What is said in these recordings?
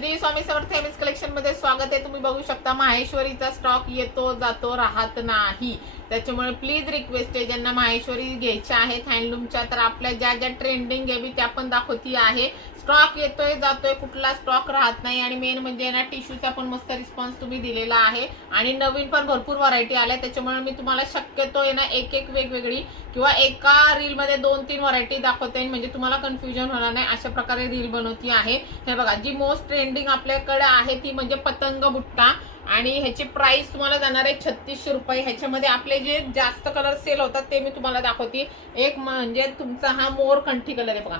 Shri Swami Samarth MS collection मध्ये स्वागत आहे। तुम्ही बघू शकता माहेश्वरीचा स्टॉक येतो जातो राहत नाही, त्याच्यामुळे प्लीज रिक्वेस्ट आहे ज्यांना माहेश्वरी घ्यायच्या आहेत हँडलूमच्या, तर आपल्या ज्या ज्या ट्रेंडिंग आहे त्या पण दाखवती आहे। स्टॉक येतोय जातोय, कुठला स्टॉक राहत नाही। आणि मेन म्हणजे ना टिश्यूचा पण मस्त रिस्पॉन्स तुम्ही दिलेला आहे आणि नवीन पण भरपूर व्हरायटी आल्या, त्याच्यामुळे मी तुम्हाला शक्यतो आहे ना एक एक वेगवेगळी किंवा एका रील मध्ये 2-3 व्हरायटी दाखवते, म्हणजे तुम्हाला कन्फ्युजन होणार नाही अशा प्रकारे रील बनवती आहे। हे बघा, जी मोस्ट ट्रेंडिंग आपल्याकडे आहे ती म्हणजे पतंग बुट्टा आणि ह्याची प्राइस तुम्हाला जाणार आहे 3600 रुपये। ह्याच्यामध्ये आपले जे जास्त कलर सेल होतात ते मी तुम्हाला दाखवते। एक म्हणजे तुमचा हा मोर कंठी कलर आहे बघा,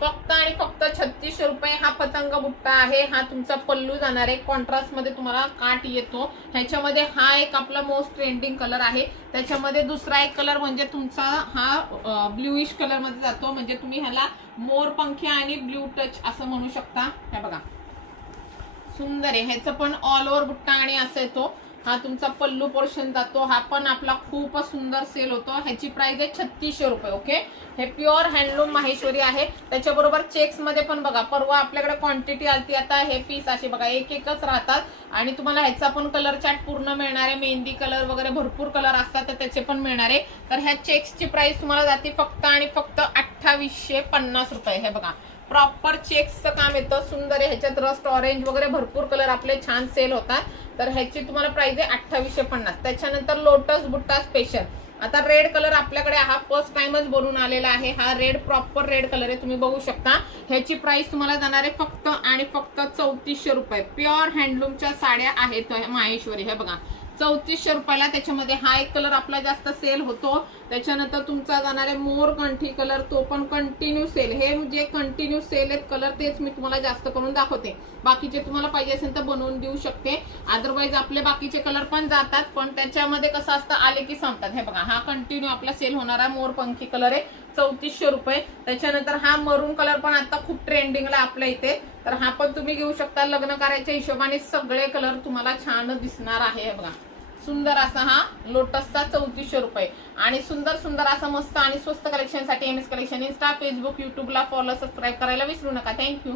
फक्त आणि फक्त 3600 रुपये हा पतंग बुट्टा आहे। हा तुमचा पल्लू जाणार आहे, कॉन्ट्रास्ट मध्ये तुम्हाला काट येतो। ह्याच्यामध्ये हा एक आपला मोस्ट ट्रेंडिंग कलर आहे। त्याच्यामध्ये दुसरा एक कलर म्हणजे तुमचा हा ब्ल्यूइश कलर मध्ये जातो, म्हणजे तुम्ही ह्याला मोर पंखी आणि ब्ल्यू टच असं म्हणू शकता। हे बघा सुंदर आहे, ह्याचं पण ऑल ओव्हर बुट्टा आणि असं येतो। हा तुमचा पल्लू पोर्शन जातो, हा पण आपला खूप सुंदर सेल होतो। ह्याची प्राइस आहे 3600 रुपये। ओके, हे प्युअर हँडलूम माहेश्वरी आहे। त्याच्याबरोबर चेक्स मध्ये पण बघा, परवा आपल्याकडे क्वांटिटी आलती, आता हे पीस असे बघा एक एकच राहतात आणि तुम्हाला ह्याचा पण कलर चार्ट पूर्ण मिळणार आहे। मेहंदी कलर वगैरे भरपूर कलर असतात तर त्याचे पण मिळणार आहे। तर ह्या चेक्सची प्राइस तुम्हाला जाते फक्त आणि फक्त 2850 रुपये। हे बघा प्रॉपर चेक्सचं काम येतं, सुंदर आहे। ह्याच्यात रस्ट ऑरेंज वगैरे भरपूर कलर आपले छान सेल होतात, तर ह्याची तुम्हाला प्राइस आहे 2850। त्याच्यानंतर लोटस बुट्टा स्पेशल, आता रेड कलर आपल्याकडे हा फर्स्ट टाइमच बनून आलेला आहे। हा रेड प्रॉपर रेड कलर आहे, तुम्ही बघू शकता। ह्याची प्राइस तुम्हाला जाणार आहे फक्त आणि फक्त 3400 रुपये। प्युअर हँडलूमच्या साड्या आहेत माहेश्वरी, हे बघा 3400 रुपयाला। त्याच्यामध्ये हा एक कलर आपला जास्त सेल होतो। त्याच्यानंतर तुमचा जाणार आहे मोर कंठी कलर, तो पण कंटिन्यू सेल। हे जे कंटिन्यू सेल आहेत कलर तेच मी तुम्हाला जास्त करून दाखवते, बाकीचे तुम्हाला पाहिजे असेल तर बनवून देऊ शकते। अदरवाईज आपले बाकीचे कलर पण जातात, पण त्याच्यामध्ये कसं असतं आले की संपतात। हे बघा हा कंटिन्यू आपला सेल होणारा मोर पंखी कलर आहे 3400 रुपये। त्याच्यानंतर हा मरून कलर पण आता खूप ट्रेंडिंगला आपल्या इथे, तर हा पण तुम्ही घेऊ शकता। लग्न करायच्या हिशोबाने सगळे कलर तुम्हाला छान दिसणार आहे। हे बघा सुंदर असा हा लोटसचा 3400 रुपये। आणि सुंदर सुंदर असा मस्त आणि स्वस्त कलेक्शन साठी एमएस कलेक्शन इंस्टा, फेसबुक, युट्यूबला फॉलो सबस्क्राईब करायला विसरू नका। थँक्यू।